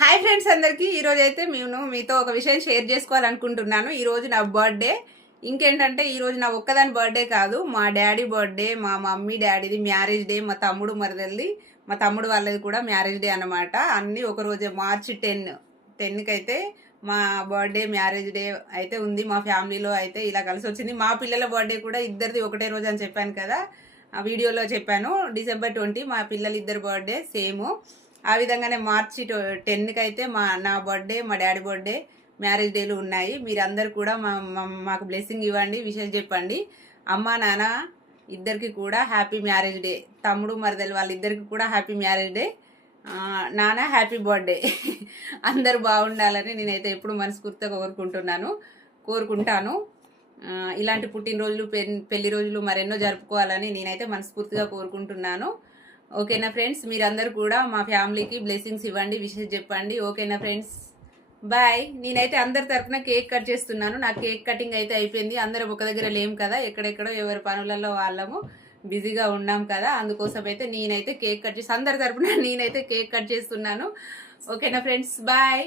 Hi friends అందరికీ ఈరోజు అయితే నేను మీతో ఒక విషయం షేర్ చేసుకోవాలనుకుంటున్నాను. ఈరోజు నా బర్త్డే. ఇంకేంటంటే ఈరోజు నా ఒక్కదాని బర్త్డే కాదు, మా డాడీ బర్త్డే, మా మమ్మీ డాడీది మ్యారేజ్ డే, మా తమ్ముడు మరదల్ది, మా తమ్ముడు వాళ్ళది కూడా మ్యారేజ్ డే అనమాట. అన్నీ ఒకరోజే మార్చి 10కి అయితే మా బర్త్డే మ్యారేజ్ డే అయితే ఉంది. మా ఫ్యామిలీలో అయితే ఇలా కలిసి వచ్చింది. మా పిల్లల బర్త్డే కూడా ఇద్దరిది ఒకటే రోజు అని చెప్పాను కదా, ఆ వీడియోలో చెప్పాను. December 20 మా పిల్లలు ఇద్దరు బర్త్డే సేమ్. ఆ విధంగానే మార్చి 10కి అయితే నా బర్త్డే, మా డాడీ బర్త్డే మ్యారేజ్ డేలు ఉన్నాయి. మీరందరూ కూడా మాకు బ్లెస్సింగ్ ఇవ్వండి, విషయం చెప్పండి. అమ్మ నాన్న ఇద్దరికి కూడా హ్యాపీ మ్యారేజ్ డే, తమ్ముడు మరదలు వాళ్ళిద్దరికి కూడా హ్యాపీ మ్యారేజ్ డే, నాన్న హ్యాపీ బర్త్డే. అందరూ బాగుండాలని నేనైతే ఎప్పుడు మనస్ఫూర్తిగా కోరుకుంటాను. ఇలాంటి పుట్టినరోజులు, పెళ్లి రోజులు మరెన్నో జరుపుకోవాలని నేనైతే మనస్ఫూర్తిగా కోరుకుంటున్నాను. ఓకేనా ఫ్రెండ్స్, మీరందరూ కూడా మా ఫ్యామిలీకి బ్లెస్సింగ్స్ ఇవ్వండి, విషెస్ చెప్పండి. ఓకేనా ఫ్రెండ్స్, బాయ్. నేనైతే అందరి తరఫున కేక్ కట్ చేస్తున్నాను. నా కేక్ కటింగ్ అయితే అయిపోయింది. అందరం ఒక దగ్గర లేము కదా, ఎక్కడెక్కడో ఎవరి పనులలో వాళ్ళము బిజీగా ఉన్నాం కదా, అందుకోసం అయితే నేనైతే కేక్ కట్ చేసి అందరి తరఫున నేనైతే కేక్ కట్ చేస్తున్నాను. ఓకేనా ఫ్రెండ్స్, బాయ్.